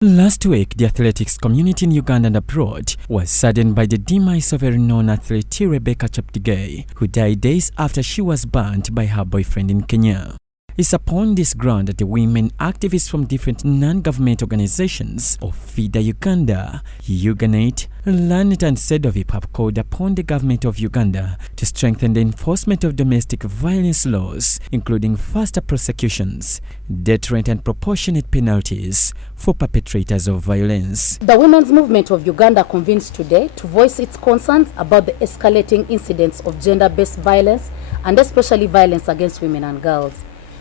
Last week, the athletics community in Uganda and abroad was saddened by the demise of a renowned athlete Rebecca Cheptegei, who died days after she was burnt by her boyfriend in Kenya. It's upon this ground that the women activists from different non-government organizations of FIDA Uganda, Uganate, Lanet and SEDOVIP have called upon the government of Uganda to strengthen the enforcement of domestic violence laws, including faster prosecutions, deterrent and proportionate penalties for perpetrators of violence. The Women's Movement of Uganda convenes today to voice its concerns about the escalating incidents of gender-based violence and especially violence against women and girls.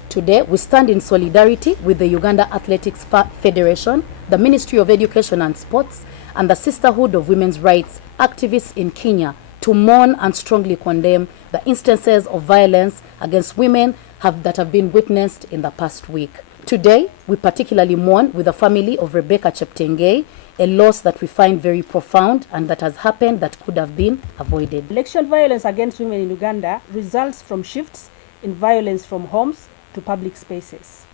Today, we stand in solidarity with the Uganda Athletics Federation, the Ministry of Education and Sports, and the Sisterhood of Women's Rights activists in Kenya to mourn and strongly condemn the instances of violence against women that have been witnessed in the past week. Today, we particularly mourn with the family of Rebecca Cheptegei, a loss that we find very profound and that has happened that could have been avoided. Election violence against women in Uganda results from shifts in violence from homes to public spaces.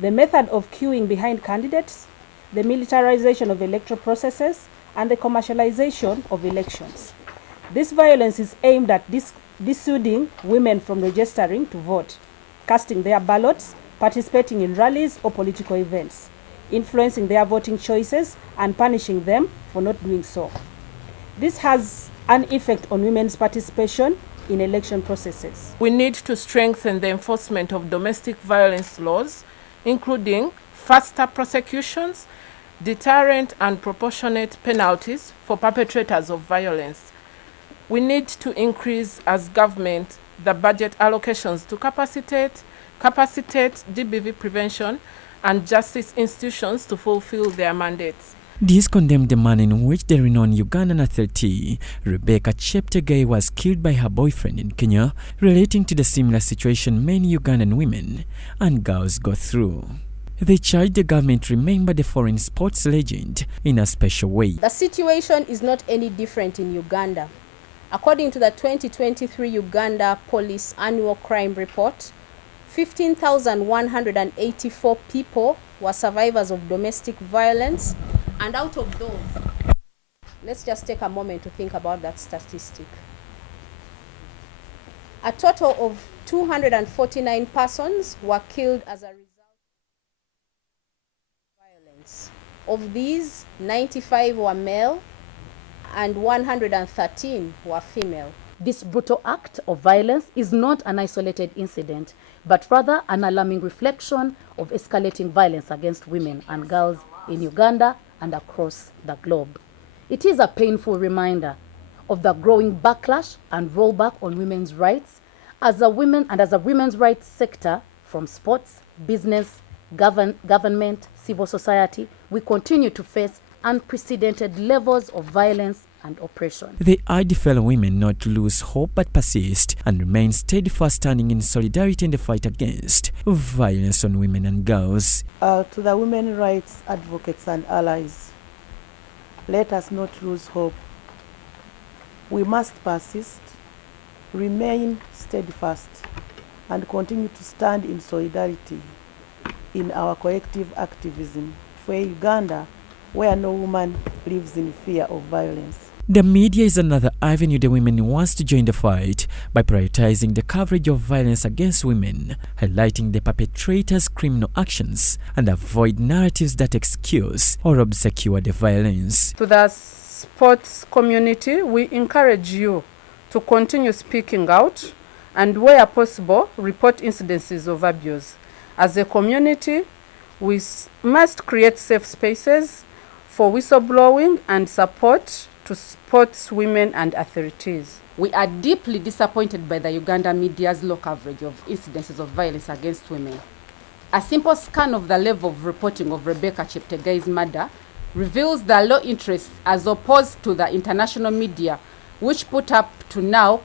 The method of queuing behind candidates, the militarization of electoral processes, and the commercialization of elections. This violence is aimed at dissuading women from registering to vote, casting their ballots, participating in rallies or political events, influencing their voting choices, and punishing them for not doing so. This has an effect on women's participation in election processes. We need to strengthen the enforcement of domestic violence laws, including faster prosecutions, deterrent and proportionate penalties for perpetrators of violence. We need to increase as government the budget allocations to capacitate GBV prevention and justice institutions to fulfill their mandates. This condemned the manner in which the renowned Ugandan athlete Rebecca Cheptegei was killed by her boyfriend in Kenya, relating to the similar situation many Ugandan women and girls go through. They charged the government to remember the foreign sports legend in a special way. The situation is not any different in Uganda. According to the 2023 Uganda Police Annual Crime Report, 15,184 people were survivors of domestic violence. And out of those, let's just take a moment to think about that statistic. A total of 249 persons were killed as a result of violence. Of these, 95 were male and 113 were female. This brutal act of violence is not an isolated incident, but rather an alarming reflection of escalating violence against women and girls in Uganda and across the globe. It is a painful reminder of the growing backlash and rollback on women's rights as a women's rights sector, from sports, business, government, civil society, we continue to face unprecedented levels of violence and oppression. They urge fellow women not to lose hope but persist and remain steadfast, standing in solidarity in the fight against violence on women and girls. To the women rights advocates and allies, let us not lose hope. We must persist, remain steadfast, and continue to stand in solidarity in our collective activism for Uganda, where no woman lives in fear of violence. The media is another avenue the women wants to join the fight by prioritizing the coverage of violence against women, highlighting the perpetrators' criminal actions, and avoid narratives that excuse or obscure the violence. To the sports community, we encourage you to continue speaking out and, where possible, report incidences of abuse. As a community, we must create safe spaces for whistleblowing and support to sports women and athletes. We are deeply disappointed by the Uganda media's low coverage of incidences of violence against women. A simple scan of the level of reporting of Rebecca Cheptegei's murder reveals the low interest as opposed to the international media, which up to now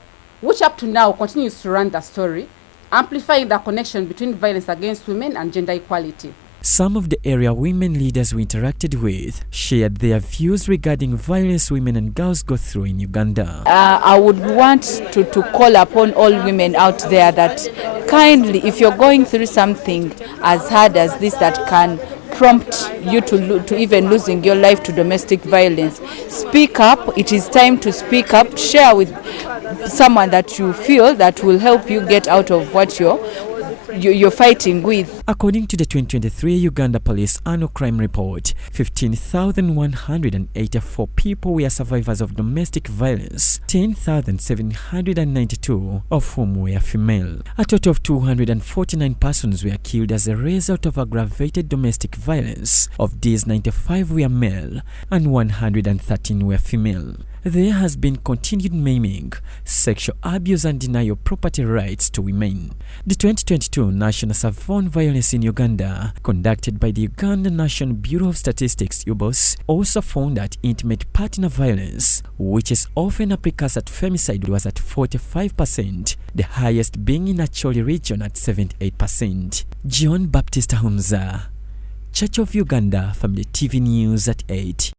continues to run the story, amplifying the connection between violence against women and gender equality. Some of the area women leaders we interacted with shared their views regarding violence women and girls go through in Uganda. I would want to call upon all women out there that kindly, if you're going through something as hard as this that can prompt you to even losing your life to domestic violence. Speak up. It is time to speak up. Share with someone that you feel that will help you get out of what you're fighting with. According to the 2023 Uganda Police Annual Crime Report, 15,184 people were survivors of domestic violence, 10,792 of whom were female. A total of 249 persons were killed as a result of aggravated domestic violence. Of these, 95 were male and 113 were female. There has been continued maiming, sexual abuse and denial of property rights to women. The 2022 National Survey on Violence in Uganda, conducted by the Uganda National Bureau of Statistics (UBOS), also found that intimate partner violence, which is often a precursor to femicide, was at 45%, the highest being in Acholi region at 78%. John Baptist Humza, Church of Uganda, Family TV News at 8.